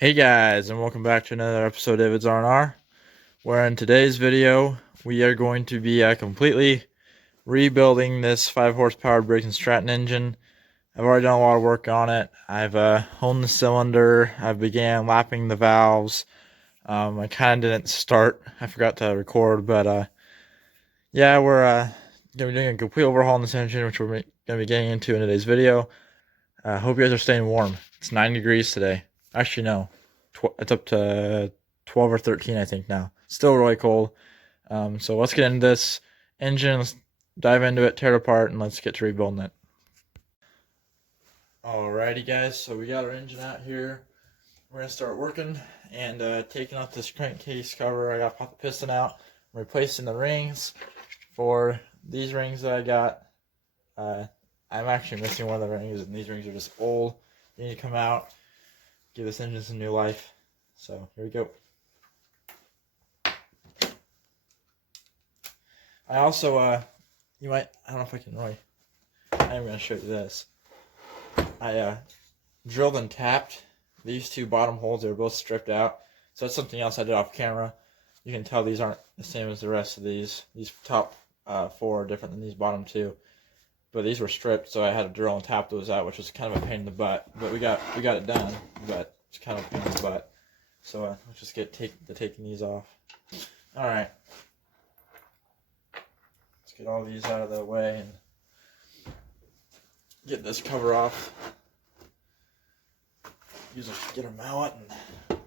Hey guys, and welcome back to another episode of davidsrandr, where in today's video we are going to be completely rebuilding this 5 horsepower Briggs and Stratton engine. I've already done a lot of work on it. I've honed the cylinder, I've began lapping the valves. I kind of didn't start, I forgot to record, but yeah, we're going to be doing a complete overhaul on this engine, which we're going to be getting into in today's video. Hope you guys are staying warm. It's 9 degrees today. Actually, no. It's up to 12 or 13, I think, now. Still really cold. So let's get into this engine. Let's dive into it, tear it apart, and let's get to rebuilding it. Alrighty, guys. So we got our engine out here. We're going to start working and taking off this crankcase cover. I got to pop the piston out. I'm replacing the rings for these rings that I got. I'm actually missing one of the rings, and these rings are just old. They need to come out, give this engine some new life. So here we go. I also, I don't know if I can really, I'm going to show you this. I drilled and tapped these two bottom holes. They were both stripped out. So that's something else I did off camera. You can tell these aren't the same as the rest of these. These top 4 are different than these bottom 2. But these were stripped, so I had to drill and tap those out, which was kind of a pain in the butt. But we got it done, but it's kind of a pain in the butt. So let's just get taking these off. All right, let's get all these out of the way and get this cover off. Get a mallet and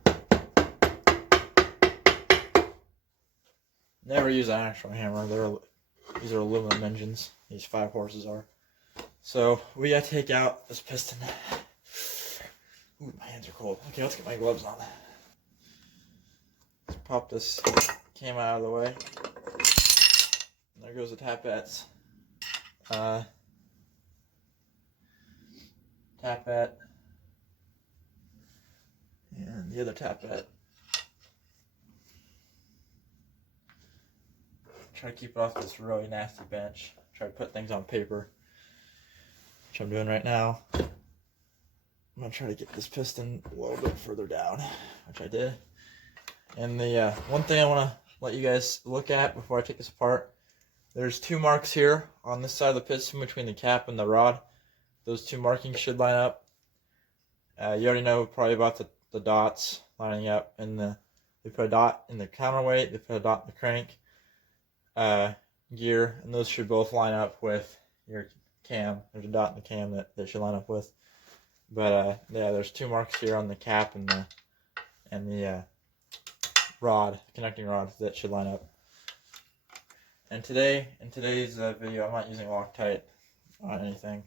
never use an actual hammer. These are aluminum engines. These 5 horses are. So we gotta take out this piston. Ooh, my hands are cold. Okay, let's get my gloves on. Let's pop this cam out of the way. And there goes the tapettes. Tapette. And the other tapette. Try to keep it off this really nasty bench. Try to put things on paper, which I'm doing right now. I'm going to try to get this piston a little bit further down, which I did. And the one thing I want to let you guys look at before I take this apart, there's 2 marks here on this side of the piston between the cap and the rod. Those 2 markings should line up. You already know probably about the dots lining up. And they put a dot in the counterweight, they put a dot in the crank gear, and those should both line up with your cam. There's a dot in the cam that should line up with. But yeah, there's 2 marks here on the cap and the rod, connecting rod, that should line up. And in today's video, I'm not using Loctite on anything.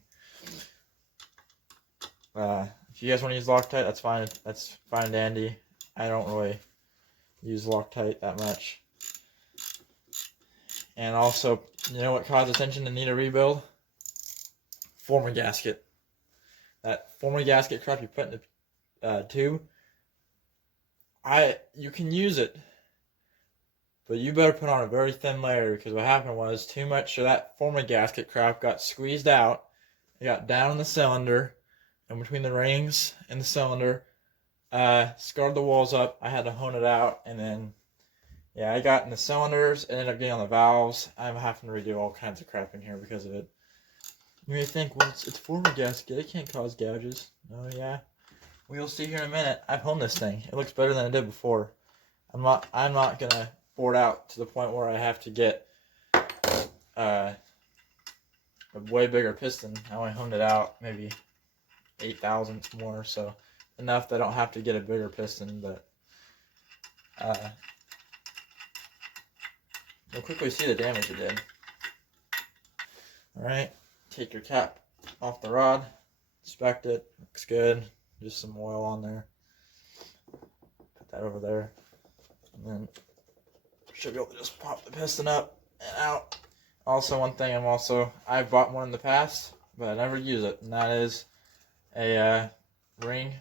If you guys want to use Loctite, that's fine. That's fine and dandy. I don't really use Loctite that much. And also, you know what caused this engine to need a rebuild? Former gasket. That former gasket crap you put in the tube. You can use it, but you better put on a very thin layer, because what happened was too much of that former gasket crap got squeezed out. It got down in the cylinder, and between the rings and the cylinder, scarred the walls up. I had to hone it out, and then yeah, I got in the cylinders and ended up getting on the valves. I'm having to redo all kinds of crap in here because of it. You may think, well, it's former gasket. It can't cause gouges. Oh, yeah. We'll see here in a minute. I've honed this thing. It looks better than it did before. I'm not going to bore it out to the point where I have to get a way bigger piston. I only honed it out maybe 8 thousandths more, so enough that I don't have to get a bigger piston, but you'll quickly see the damage it did. Alright, take your cap off the rod, inspect it, looks good, just some oil on there. Put that over there, and then should be able to just pop the piston up and out. Also, one thing I've bought one in the past, but I never use it, and that is a ring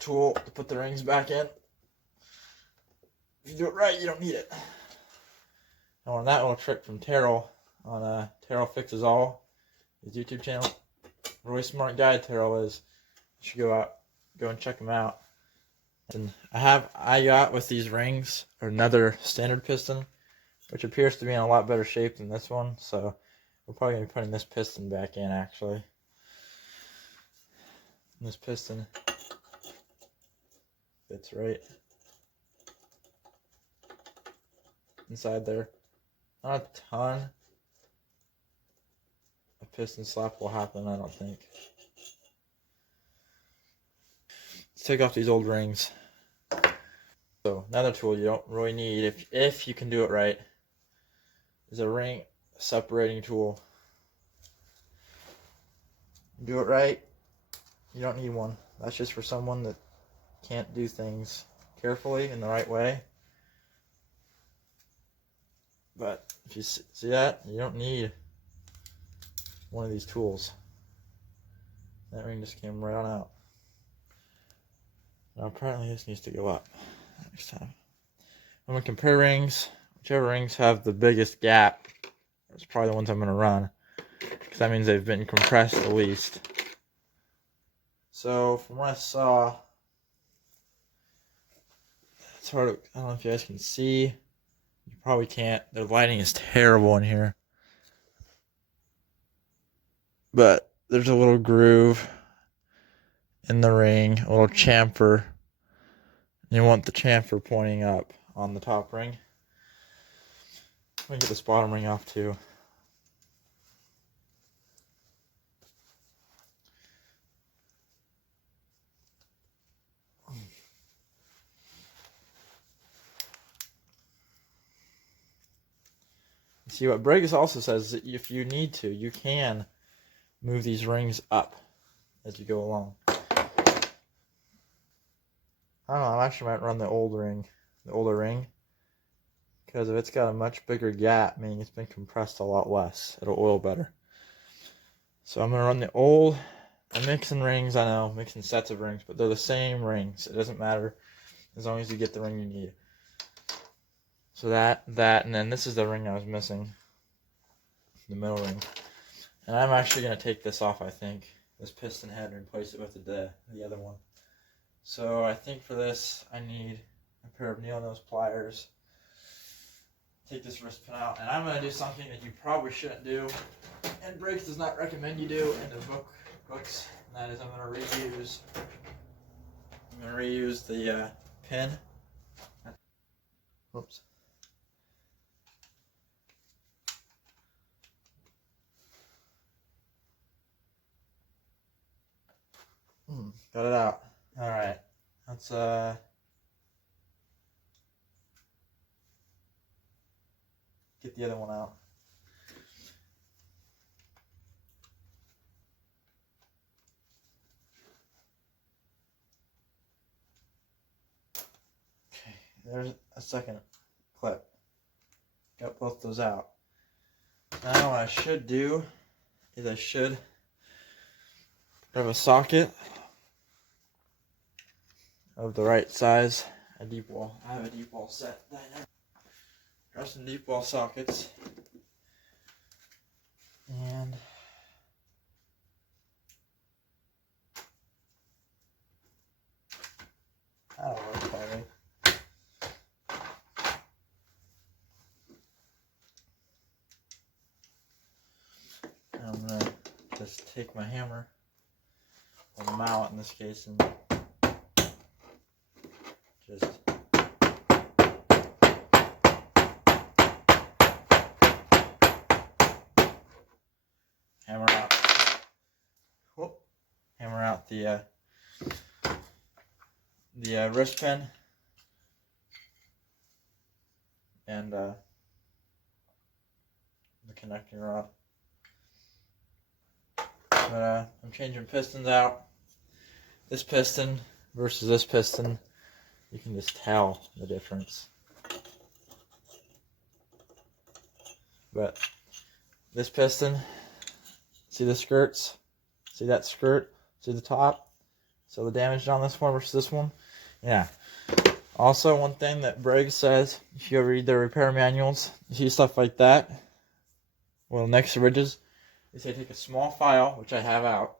tool to put the rings back in. If you do it right, you don't need it. I learned that little trick from Terrell on Terrell Fixes All, his YouTube channel. Really smart guy Terrell is. You should go and check him out. And I got with these rings another standard piston, which appears to be in a lot better shape than this one. So we're probably gonna be putting this piston back in actually. And this piston fits right inside there. Not a ton of piston slap will happen, I don't think. Let's take off these old rings. So another tool you don't really need if you can do it right is a ring separating tool. Do it right, you don't need one. That's just for someone that can't do things carefully in the right way. But if you see that, you don't need one of these tools. That ring just came right on out. Now apparently this needs to go up next time. I'm going to compare rings. Whichever rings have the biggest gap, that's probably the ones I'm going to run. Because that means they've been compressed the least. So from what I saw, it's hard to, I don't know if you guys can see. You probably can't. The lighting is terrible in here. But there's a little groove in the ring, a little chamfer. You want the chamfer pointing up on the top ring. Let me get this bottom ring off too. See what Briggs also says, that if you need to, you can move these rings up as you go along. I don't know, I actually might run the older ring, because if it's got a much bigger gap, meaning it's been compressed a lot less, it'll oil better. So I'm going to run the old. I'm mixing rings, I know, mixing sets of rings, but they're the same rings. It doesn't matter as long as you get the ring you need. So that, and then this is the ring I was missing, the middle ring. And I'm actually going to take this off, I think, this piston head, and replace it with the other one. So I think for this, I need a pair of needle nose pliers. Take this wrist pin out, and I'm going to do something that you probably shouldn't do, and Briggs does not recommend you do in the books, and that is I'm going to reuse the pin. Oops. Got it out. All right. Let's get the other one out. Okay, there's a second clip. Got both those out. Now what I should do is I should have a socket of the right size, a deep wall. I have a deep wall set. Grab some deep wall sockets, and that'll work probably. I'm gonna just take my hammer, or mallet in this case, and just hammer out the wrist pin and the connecting rod. But I'm changing pistons out. This piston versus this piston, you can just tell the difference. But this piston, see the skirts? See that skirt? See the top? So the damage on this one versus this one? Yeah. Also, one thing that Briggs says, if you ever read their repair manuals, you see stuff like that, well, next to ridges, they say take a small file, which I have out,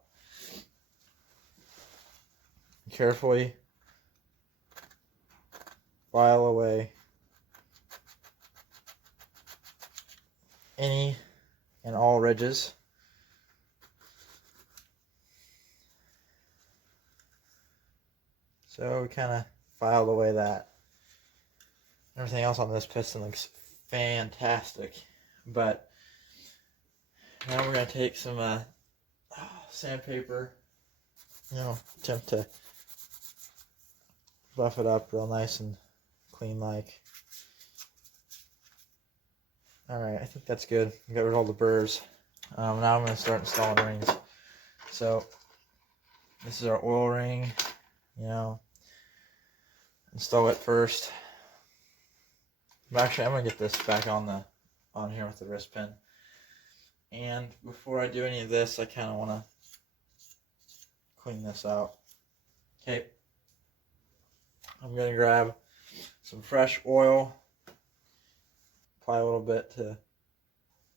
carefully file away any and all ridges. So we kind of filed away that. Everything else on this piston looks fantastic. But now we're going to take some sandpaper, attempt to buff it up real nice and clean like. Alright, I think that's good. We got rid of all the burrs. Now I'm going to start installing rings. So this is our oil ring. Install it first. But actually, I'm going to get this back on here with the wrist pin. And before I do any of this, I kind of want to clean this out. Okay. I'm going to grab some fresh oil. Apply a little bit to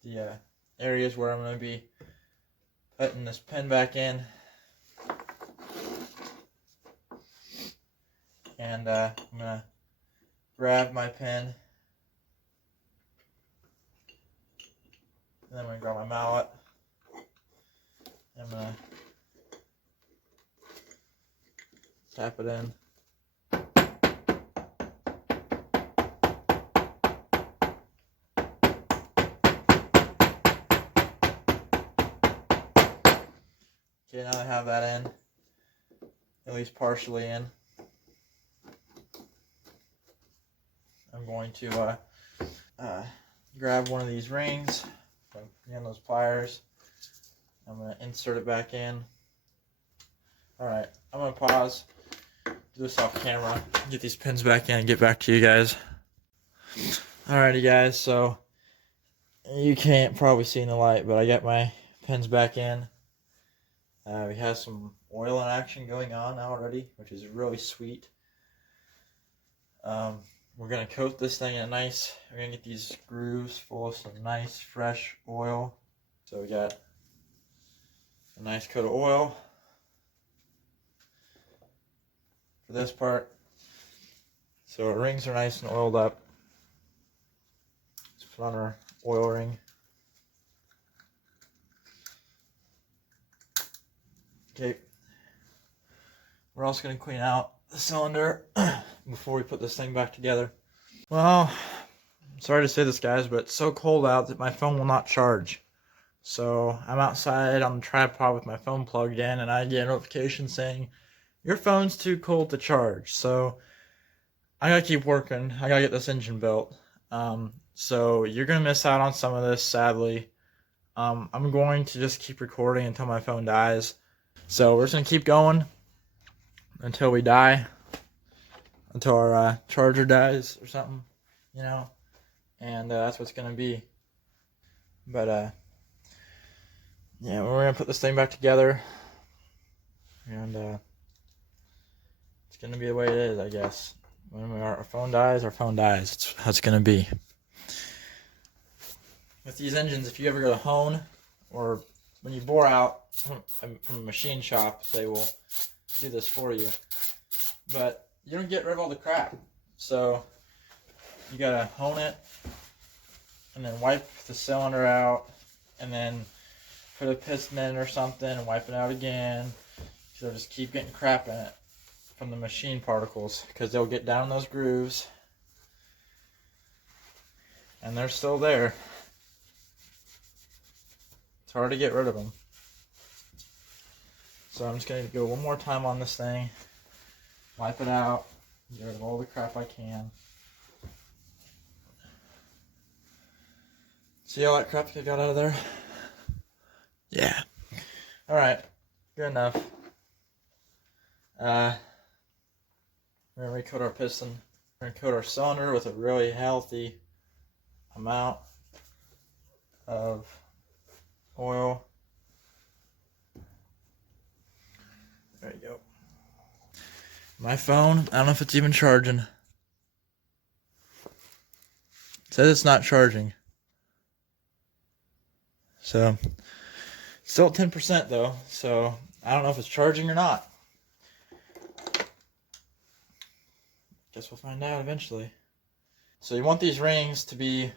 the areas where I'm going to be putting this pin back in. And I'm going to grab my pin. And then I'm going to grab my mallet. I'm going to tap it in. Okay, now I have that in, at least partially in. I'm going to grab one of these rings, again those pliers. I'm going to insert it back in. Alright, I'm going to pause, do this off camera, get these pins back in and get back to you guys. Alrighty guys, so you can't probably see in the light, but I got my pins back in. We have some oil in action going on already, which is really sweet. We're going to coat this thing in we're going to get these grooves full of some nice fresh oil. So we got a nice coat of oil for this part. So our rings are nice and oiled up. Let's put on our oil ring. Okay, we're also going to clean out the cylinder before we put this thing back together. Well, I'm sorry to say this guys, but it's so cold out that my phone will not charge. So I'm outside on the tripod with my phone plugged in and I get a notification saying, your phone's too cold to charge. So I gotta keep working. I gotta get this engine built. So you're going to miss out on some of this, sadly. I'm going to just keep recording until my phone dies. So we're just going to keep going until we die, until our charger dies or something, and that's what's going to be. But, yeah, we're going to put this thing back together, and it's going to be the way it is, I guess. When our phone dies, our phone dies. It's how it's going to be. With these engines, if you ever go to hone, or when you bore out from a machine shop, they will do this for you. But you don't get rid of all the crap. So you gotta hone it, and then wipe the cylinder out, and then put a piston in or something, and wipe it out again. So they'll just keep getting crap in it from the machine particles, because they'll get down those grooves, and they're still there. It's hard to get rid of them. So I'm just going to go one more time on this thing, wipe it out, get rid of all the crap I can. See all that crap I got out of there? Yeah. Alright, good enough. We're going to recoat our piston. We're going to coat our cylinder with a really healthy amount of oil. There you go. My phone, I don't know if it's even charging. It says it's not charging. So, still at 10% though, so I don't know if it's charging or not. Guess we'll find out eventually. So you want these rings to be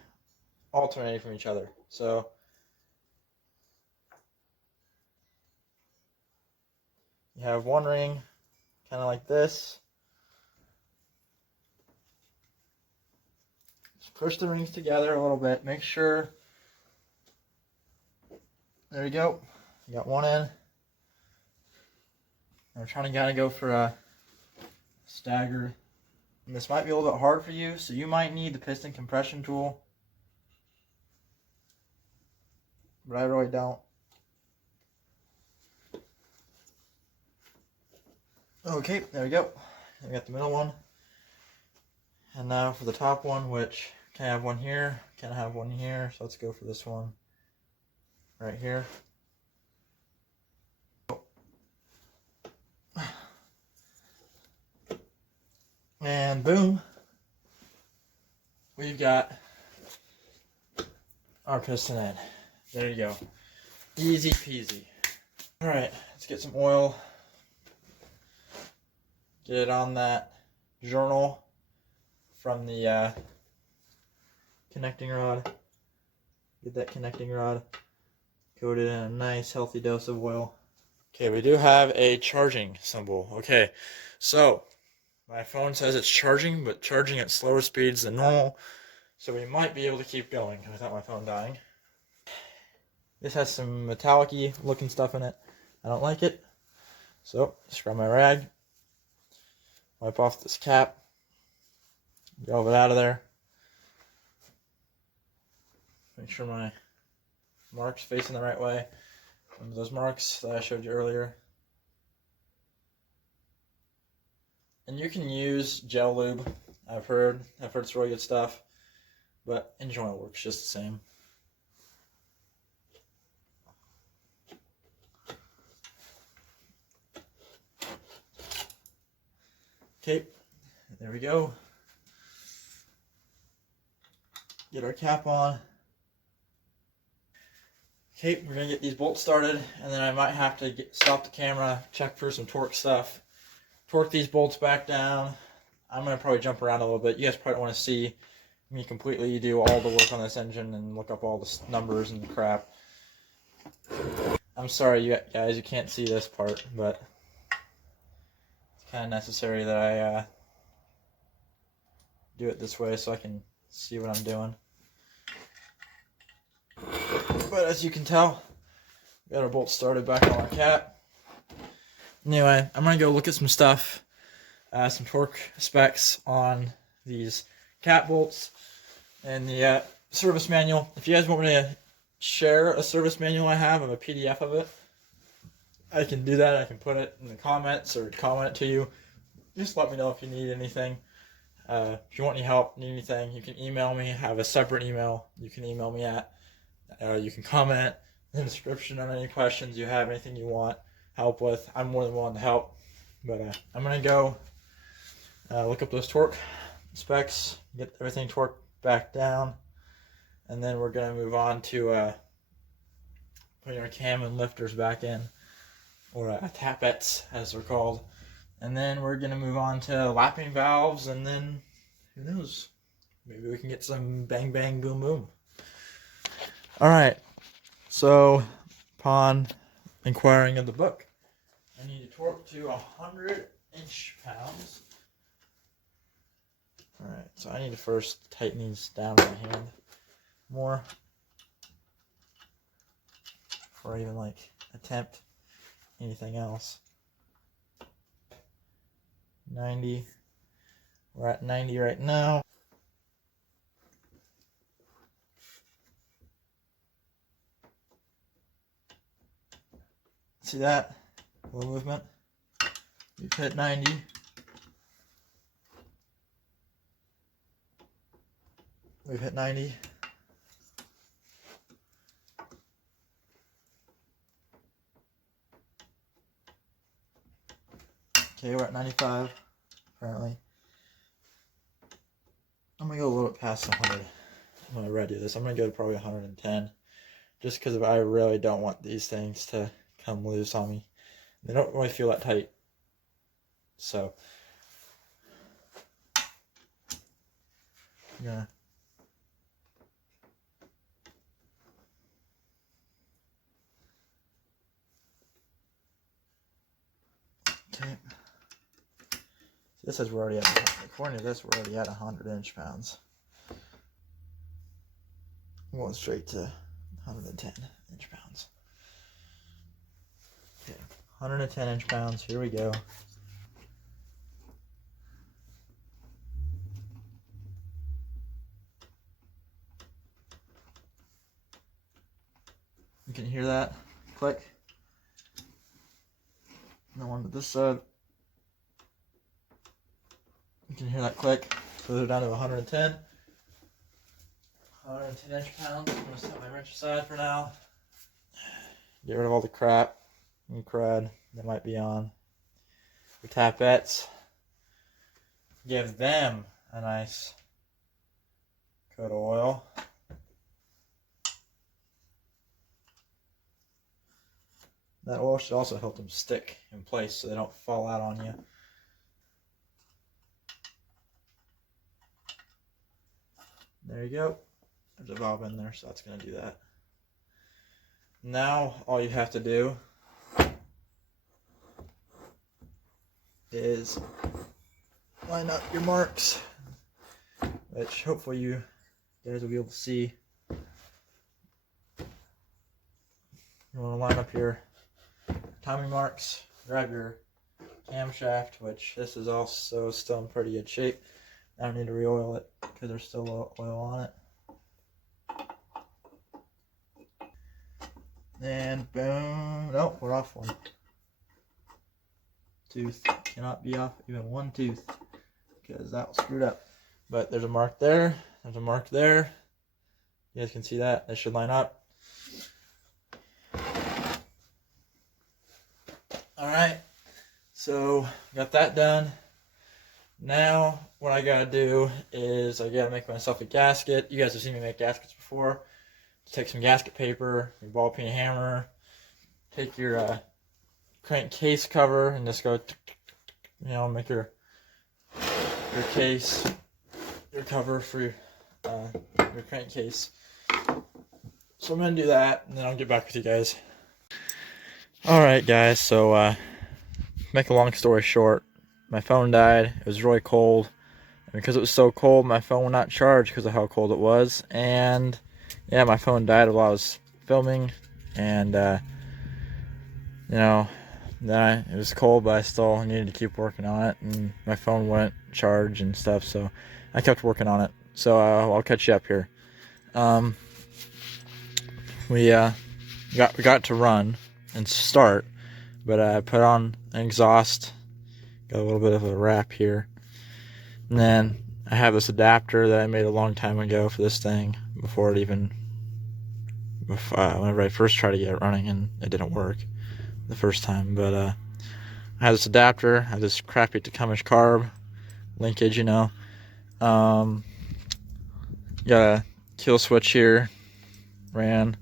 alternating from each other. So you have one ring kind of like this. Just push the rings together a little bit. Make sure. There you go. You got one in. And we're trying to go for a stagger. And this might be a little bit hard for you, so you might need the piston compression tool. But I really don't. Okay, there we go. We got the middle one. And now for the top one, which can I have one here? Can I have one here? So let's go for this one right here. And boom, we've got our piston in. There you go. Easy peasy. Alright, let's get some oil. Get it on that journal from the connecting rod. Get that connecting rod coated in a nice healthy dose of oil. Okay, we do have a charging symbol. Okay, so my phone says it's charging, but charging at slower speeds than normal. So we might be able to keep going without my phone dying. This has some metallic-y looking stuff in it. I don't like it. So, just grab my rag. Wipe off this cap. Get all of it out of there. Make sure my mark's facing the right way. Remember those marks that I showed you earlier. And you can use gel lube. I've heard it's really good stuff. But engine oil works just the same. Okay, there we go. Get our cap on. Okay, we're gonna get these bolts started, and then I might have to stop the camera, check for some torque stuff, torque these bolts back down. I'm gonna probably jump around a little bit. You guys probably want to see me completely do all the work on this engine and look up all the numbers and crap. I'm sorry, you guys, you can't see this part, but it's kind of necessary that I do it this way so I can see what I'm doing. But as you can tell, we got our bolts started back on our cap. Anyway, I'm going to go look at some stuff, some torque specs on these cap bolts and the service manual. If you guys want me to share a service manual I have a PDF of it, I can do that. I can put it in the comments or comment it to you. Just let me know if you need anything. If you want any help, need anything, you can email me. I have a separate email you can email me at. You can comment in the description on any questions you have, anything you want help with. I'm more than willing to help. But I'm going to go look up those torque specs, get everything torqued back down, and then we're going to move on to putting our cam and lifters back in, or tappets as they're called. And then we're going to move on to lapping valves, and then who knows, maybe we can get some bang bang boom boom. Alright, so upon inquiring of the book, I need to torque to 100 inch-pounds. Alright, so I need to first tighten these down with my hand more before I even attempt anything else. 90. We're at 90 right now. See that? A little movement. We've hit 90. We've hit 90. Okay, we're at 95, apparently. I'm going to go a little bit past 100. I'm going to redo this. I'm going to go to probably 110. Just because I really don't want these things to come loose on me. They don't really feel that tight. So, Yeah. Okay. This is we're already at, according to this, we're already at 100 inch-pounds. I'm going straight to 110 inch-pounds. Okay, 110 inch-pounds, here we go. You can hear that click. The one to this side. You can hear that click. So they're down to 110. 110 inch-pounds. I'm going to set my wrench aside for now. Get rid of all the crap and crud that might be on the tapettes. Give them a nice coat of oil. That oil should also help them stick in place so they don't fall out on you. There you go. There's a valve in there, so that's going to do that. Now, all you have to do is line up your marks, which hopefully you guys will be able to see. You want to line up your timing marks, grab your camshaft, which this is also still in pretty good shape. I don't need to re-oil it because there's still oil on it. And boom, nope, we're off one. Tooth cannot be off even one tooth because that was screwed up. But there's a mark there, there's a mark there. You guys can see that, they should line up. Alright, so got that done. Now what I gotta do is I gotta make myself a gasket. You guys have seen me make gaskets before. Take some gasket paper, your ball peen hammer, take your crankcase cover and just go, you know, make your case, your cover for your crankcase. So I'm gonna do that and then I'll get back with you guys. Alright guys, so make a long story short, my phone died. It was really cold, and because it was so cold my phone would not charge because of how cold it was. And yeah, my phone died while I was filming, and you know, then it was cold, but I still needed to keep working on it, and my phone wouldn't charge and stuff, so I kept working on it. So I'll catch you up here. We got to run and start, but I put on an exhaust, got a little bit of a wrap here, and then I have this adapter that I made a long time ago for this thing before it even, whenever I first tried to get it running, and it didn't work the first time. But I have this adapter, I have this crappy Tacoma carb linkage, you know. Got a kill switch here, ran.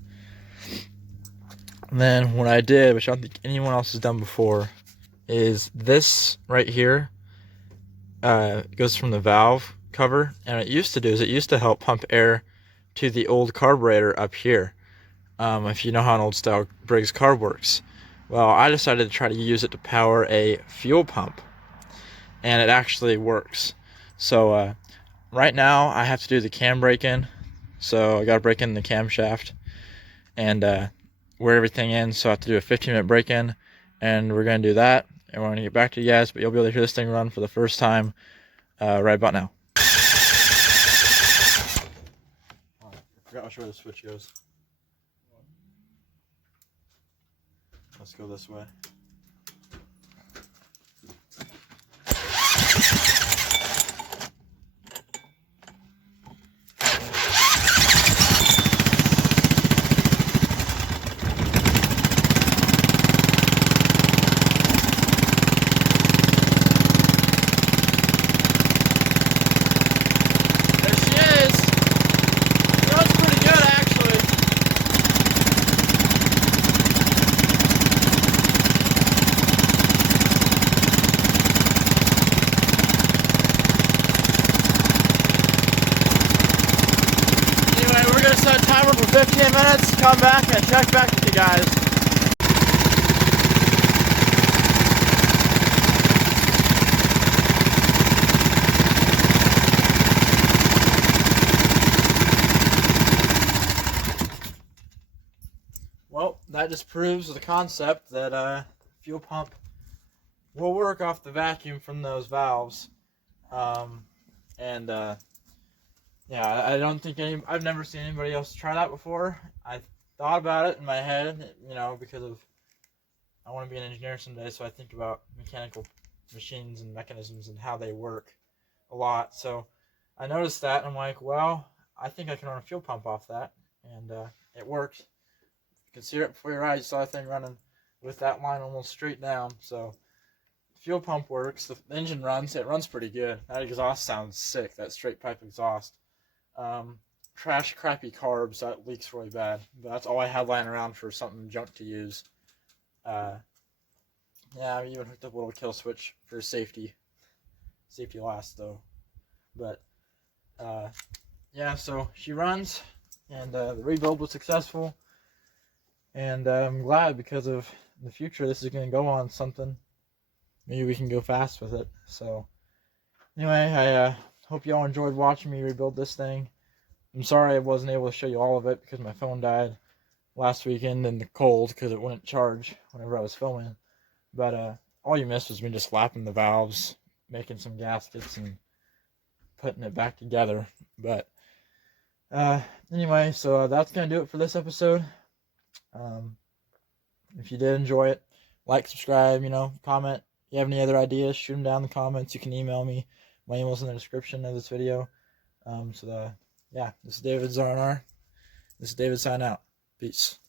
And then what I did, which I don't think anyone else has done before, is this right here goes from the valve cover, and what it used to do is it used to help pump air to the old carburetor up here, if you know how an old style Briggs carb works. Well, I decided to try to use it to power a fuel pump, and it actually works. So right now I have to do the cam break-in, so I got to break in the camshaft and wear everything in, so I have to do a 15-minute break-in, and we're going to do that, and we're going to get back to you guys, but you'll be able to hear this thing run for the first time right about now. I forgot which way the switch goes. Let's go this way. 15 minutes, come back and check back with you guys. Well, that just proves the concept that fuel pump will work off the vacuum from those valves. Yeah, I don't think I've never seen anybody else try that before. I thought about it in my head, you know, because I want to be an engineer someday, so I think about mechanical machines and mechanisms and how they work a lot. So I noticed that, and I'm like, well, I think I can run a fuel pump off that, and it works. You can see it before your eyes. You saw the thing running with that line almost straight down. So fuel pump works. The engine runs. It runs pretty good. That exhaust sounds sick. That straight pipe exhaust. Trash crappy carbs, that leaks really bad. But that's all I had lying around for something junk to use. Yeah, I even hooked up a little kill switch for safety. Safety last though. But yeah, so she runs, and the rebuild was successful. And I'm glad, because of in the future this is going to go on something. Maybe we can go fast with it. So anyway, I hope y'all enjoyed watching me rebuild this thing. I'm sorry I wasn't able to show you all of it because my phone died last weekend in the cold because it wouldn't charge whenever I was filming. But all you missed was me just slapping the valves, making some gaskets, and putting it back together. But anyway, so that's going to do it for this episode. If you did enjoy it, like, subscribe, comment. If you have any other ideas, shoot them down in the comments. You can email me. My email's in the description of this video. Yeah, this is davidsrandr. This is David signing out. Peace.